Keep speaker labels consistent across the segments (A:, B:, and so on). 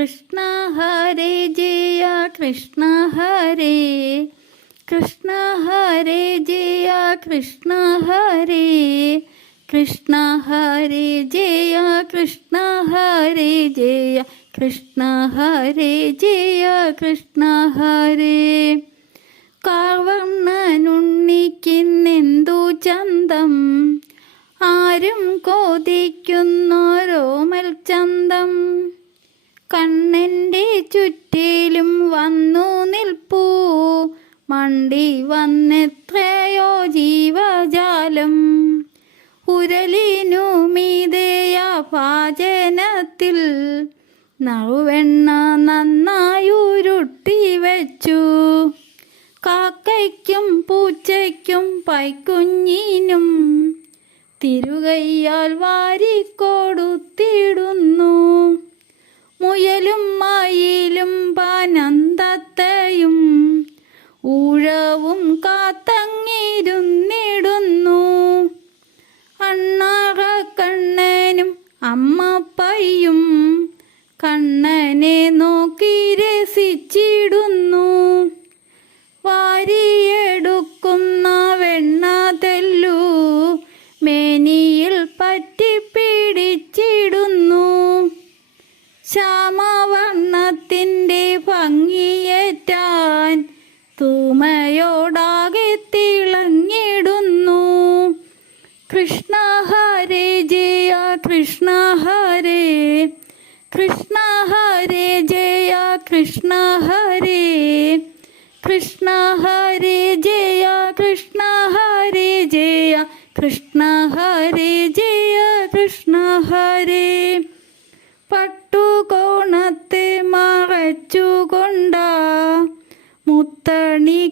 A: കൃഷ്ണ ഹരേ ജയ കൃഷ്ണ ഹരേ. കൃഷ്ണ ഹരേ ജയ കൃഷ്ണ ഹരേ. കൃഷ്ണ ഹരേ ജയ കൃഷ്ണ ഹരേ ജയ. കൃഷ്ണ ഹരേ ജയ കൃഷ്ണ ഹരേ. കാവർണനുണ്ണിക്കുന്നെന്തു ചന്തം. കണ്ണന്റെ ചുറ്റിലും വന്നു നിൽപ്പൂ. മണ്ടി വന്നെത്രയോ ജീവജാലം. ഉരലിനു മീതയ പാചനത്തിൽ. നറുവെണ്ണ നന്നായുരുട്ടി വെച്ചു. കാക്കയ്ക്കും പൂച്ചയ്ക്കും പൈക്കുഞ്ഞിനും തിരുകയ്യാൽ വാരിക്കൊടുത്തിടുന്നു. കണ്ണനും അമ്മപ്പയ്യും കണ്ണനെ നോക്കി രസിച്ചിടുന്നു. വാരിയെടുക്കുന്ന വെണ്ണ തെല്ലു മേനിയിൽ പറ്റി പിടിച്ചിടുന്നു. കൃഷ്ണ ഹരേ കൃഷ്ണ ഹരേ ജയ കൃഷ്ണ ഹരേ ജയ കൃഷ്ണ ഹരേ ജയ കൃഷ്ണ ഹരേ. പട്ടുകോണത്തെ മറച്ചുകൊണ്ട മുത്തണി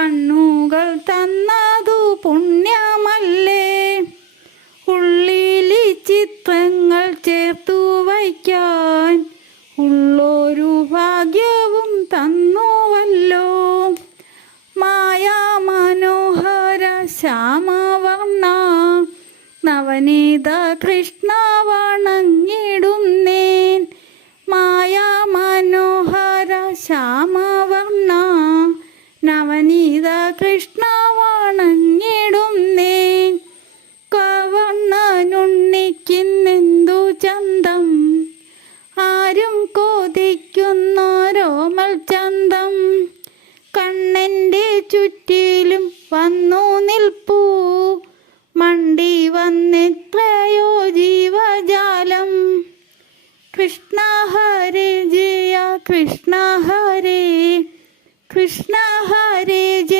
A: കണ്ണുകൾ തന്നതു പുണ്യമല്ലേ? ഉള്ളിലി ചിത്രങ്ങൾ ചേർത്തു വയ്ക്കാൻ ഉള്ളൊരു ഭാഗ്യവും തന്നുവല്ലോ. മായാ മനോഹര ശ്യാമവർണ നവനീത കൃഷ്ണ വണങ്ങിടുന്നേൻ കൃഷ്ണ വണങ്ങിടുന്നേൻ. കവണ്ണനുണ്ണിക്കുന്നെന്തു ചന്തം? ആരും കൊതിക്കുന്നോരോമൽ ചന്തം കണ്ണന്റെ ചുറ്റിലും വന്നു നിൽപ്പൂ. മണ്ടി വന്നിത്രയോ ജീവജാലം? കൃഷ്ണ ഹരേ ജയ കൃഷ്ണ ഹരേ കൃഷ്ണ ഹരേ ജയ.